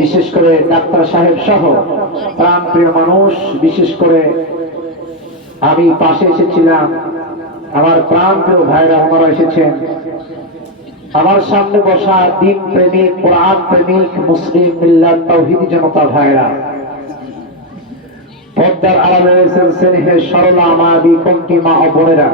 বিশেষ করে ডাক্তার সাহেব সহ প্রাণপ্রিয় মানুষ, বিশেষ করে আমি পাশে এসেছিলাম, আমার প্রাণপ্রিয় ভাইরা ওনারা এসেছেন। আমার সামনে বসা দিন প্রেমিক, কোরআন প্রেমিক, মুসলিম মিল্লাত তাওহীদি জনতা ভাইরা, পর্দার আড়ালে রয়েছেন স্নেহের সরলা মায়াবী কণ্ঠী মা ও বোনেরা,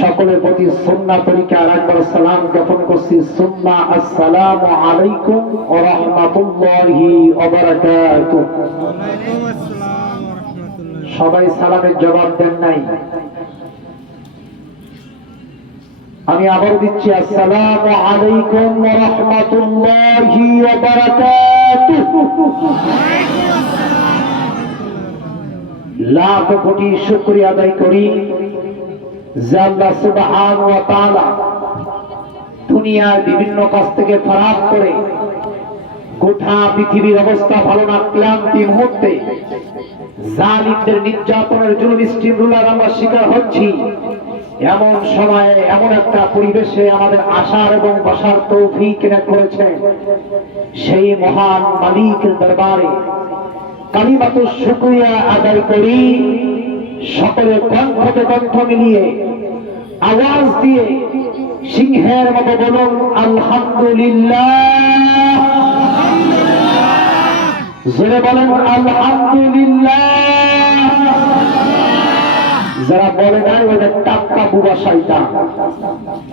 সকলের প্রতি সুন্নাহ তরিকা আর একবার সালাম জ্ঞাপন করছি। সুন্নাহ আসসালামু আলাইকুম ওয়া রাহমাতুল্লাহি ওয়া বারাকাতুহু। সবাই সালামের জবাব দেন নাই? আমি আবার দিচ্ছি, আসসালামু আলাইকুম ওয়া রাহমাতুল্লাহি ওয়া বারাকাতুহু। লাখ কোটি শুকরিয়া আদায় করি যে আল্লাহ সুবহানাহু ওয়া তাআলা দুনিয়ার বিভিন্ন কাজ থেকে ফারাক করে গোটা পৃথিবীর অবস্থা ভালো না ক্লান্তি মুহূর্তে জালিমদের নির্যাতনের জুলুম স্টিমরুলার আমরা শিকার হচ্ছি, এমন সময়ে এমন একটা পরিবেশে আমাদের আসার এবং বসার তৌফিক এনে করেছেন। সেই মহান মালিকের দরবারে কালিমাতু শুকরিয়া আদায় করি। সকলে কণ্ঠে কণ্ঠ মিলিয়ে আওয়াজ দিয়ে সিংহের মতো বলুন আলহামদুলিল্লাহ। জোরে বলেন আলহামদুলিল্লাহ। যারা বলে না ওদের টাটকা বুবা শয়তান।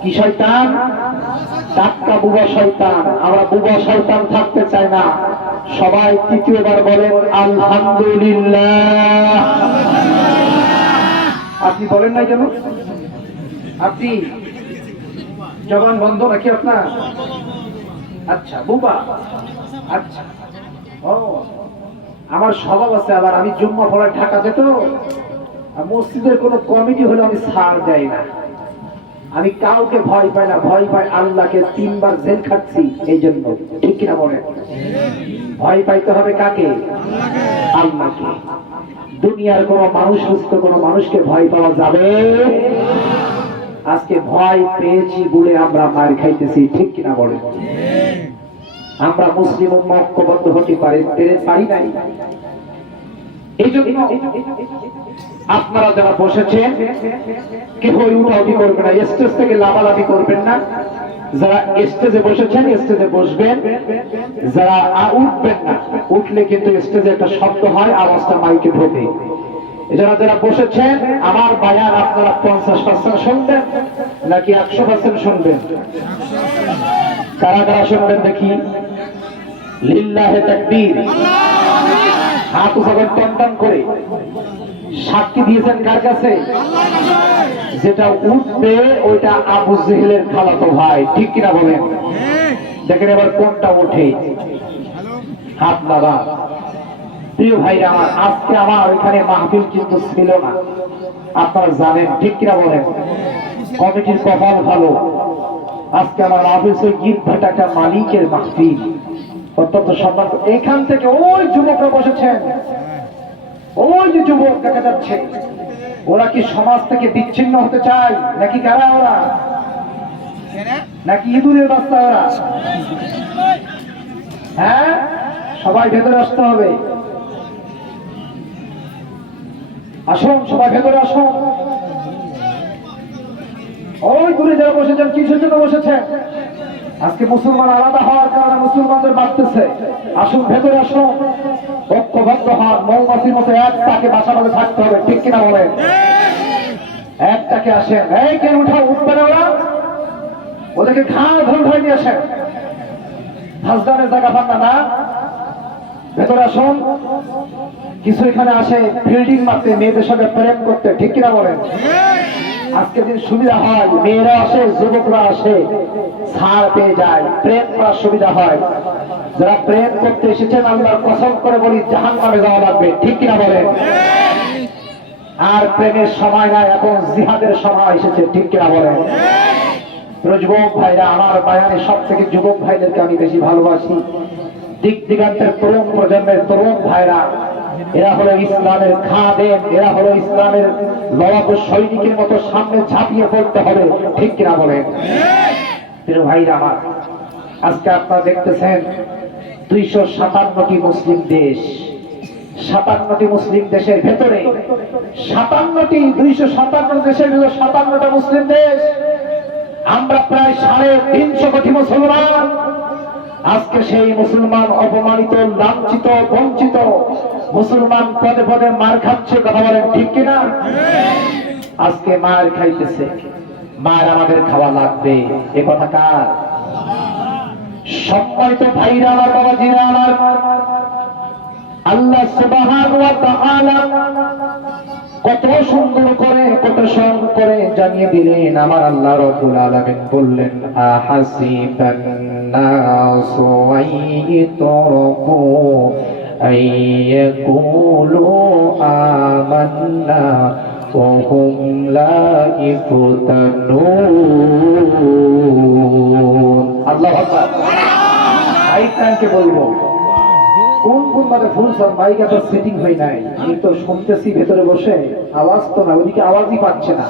কি শয়তান? টাটকা বুবা শয়তান। আমরা বুবা শয়তান থাকতে চাই না। সবাই তৃতীয়বার বলেন আলহামদুলিল্লাহ। আপনি বলেন নাই কেন? আপনি জবান বন্ধ নাকি আপনার? আচ্ছা, বুবা। আচ্ছা, ও আমার স্বভাব আছে, আবার আমি জুম্মা পড়ায় ঢাকাতে, তো মসজিদের কোন কমিটি হলে আমি ছাড় দেয় না। আমি কাউকে ভয় পাই না, ভয় পাই আল্লাহকে। 3 বার জেল খাচ্ছি এই জন্য, ঠিক কিনা বলেন? ভয় পাইতে হবে কাকে? আল্লাহকে। দুনিয়ার কোন মানুষ সুস্থ কোন মানুষকে ভয় পাওয়া যাবে? আজকে ভয় পেয়েছি বলে আমরা মার খাইতেছি, ঠিক কিনা বলেন? আমরা মুসলিম উম্মাহ ঐক্যবদ্ধ হতে পারি নাই। এই জন্য আপনারা যারা বসেছেন কেউ উঠাউঠি করবেন না, স্টেজ থেকে লাফালাফি করবেন না। যারা স্টেজে বসেছেন স্টেজে বসবেন, যারা উঠবেন না, উঠলে কিন্তু স্টেজে একটা শব্দ হয়, আওয়াজটা মাইকে ঢোকে। যারা যারা বসেছেন আমার বায়ান আপনারা 50% শুনবেন নাকি 100% শুনবেন? কারা কারা শুনবেন দেখি? লিল্লাহে তাকবীর। হাত উঠাবেন টনটন করে। সাক্ষী দিয়েছেন কার কাছে? যেটা উঠবে ওইটা আবু জেহেলের খালাতো ভাই, ঠিক কিনা বলেন? দেখেন এবার কোনটা ওঠে। হাত লাগা। প্রিয় ভাইরা আমার, আজকে আমার ওইখানে মাহফিল কিন্তু ছিল না, আপনারা জানেন, ঠিক কিনা বলেন? কমিটির কপাল ভালো, আজকে আমার মাহফিল ছিল গীত ভাটাকা মালিকের মাহফিল। অত্যন্ত সম্মান। এখান থেকে ওই যুবকরা বসেছেন, ওই যে যুবক দেখা যাচ্ছে, ওরা কি সমাজ থেকে বিচ্ছিন্ন হতে চায় নাকি? কারা ওরা? নাকি ইঁদুরের বাচ্চা ওরা? হ্যাঁ, সবাই ভেতরে আসতে হবে। আসুন, সবাই ভেতরে আসুন। ওই দূরে যারা বসেছেন কিসের জন্য বসেছেন? আজকে মুসলমান আলাদা হওয়ার কারণে মুসলমানদের বাড়তেছে। আসুন, ভেতরে আসুন, ঐক্যবদ্ধ হন। মৌমাছির মতো একটাকে বাসা বাঁধে থাকতে হবে, ঠিক কিনা বলেন? একটাকে আসেন। এই কে উঠাও, উঠবে না ওরা? ওদেরকে ঘাড় ধরে ধরে নিয়ে আসেন। হাসদানের জায়গা পান না? ভেতরে আসুন। কিছু এখানে আসে ফিল্ডিং মারতে, মেয়েদের সঙ্গে প্রেম করতে, ঠিক কিনা বলেন? আজকে দিন সুবিধা হয়, মেয়েরা আসে, যুবকরা আসে, ছাড় পেয়ে যায়, প্রেম করার সুবিধা হয়। যারা প্রেম করতে এসেছেন আল্লাহর কসম করে বলি জাহান্নামে যাওয়া লাগবে, ঠিক কিনা বলেন? আর প্রেমের সময় নাই, এখন জিহাদের সময় এসেছে, ঠিক কিনা বলেন? যুবক ভাইরা, আমার বায়ানে সব থেকে যুবক ভাইদেরকে আমি বেশি ভালোবাসি। দিক দিগান্তের তরুণ প্রজন্মের তরুণ ভাইরা, এরা হলো ইসলামের খাদেম, এরা হলো ইসলামের লড়াকু সৈনিকের মতো সামনে ঝাঁপিয়ে পড়তে হবে, ঠিক কিনা বলেন? প্রিয় ভাইরা আমার, আজকে আপনারা দেখতেছেন 257টি মুসলিম দেশ, 57টি মুসলিম দেশের ভেতরে 57টি 257 দেশের ভিতরে 57টা মুসলিম দেশ, আমরা প্রায় 350 কোটি মুসলমান। আজকে সেই মুসলমান অপমানিত, লাঞ্ছিত, বঞ্চিত মুসলমান পদে পদে মার খাচ্ছে, কথা বলেন ঠিক কিনা? আজকে মার খাইতেছে, মার আমাদের খাওয়া লাগবে, এ কথা কার? সম্মানিত ভাইরা আমার, বাবাজিরা আমার, আল্লাহ সুবহানাহু ওয়া তাআলা কত সুন্দর করে, কত সুন্দর করে জানিয়ে দিলেন। আমার আল্লাহ রাব্বুল আলামিন বললেন, আহাসিবান নাসু আইয়ুতরাকু আইয়াকুলু আমান্না ওয়া হুম লা ইফতানুন। আল্লাহু আকবার। আইতাকে বলবো কোন কোন ভাবে ফুল সব মাইক এত সেটিং হয় নাই, আমি তো শুনতেছি ভেতরে বসে, আওয়াজ তো না, ওদিকে আওয়াজই পাচ্ছে না।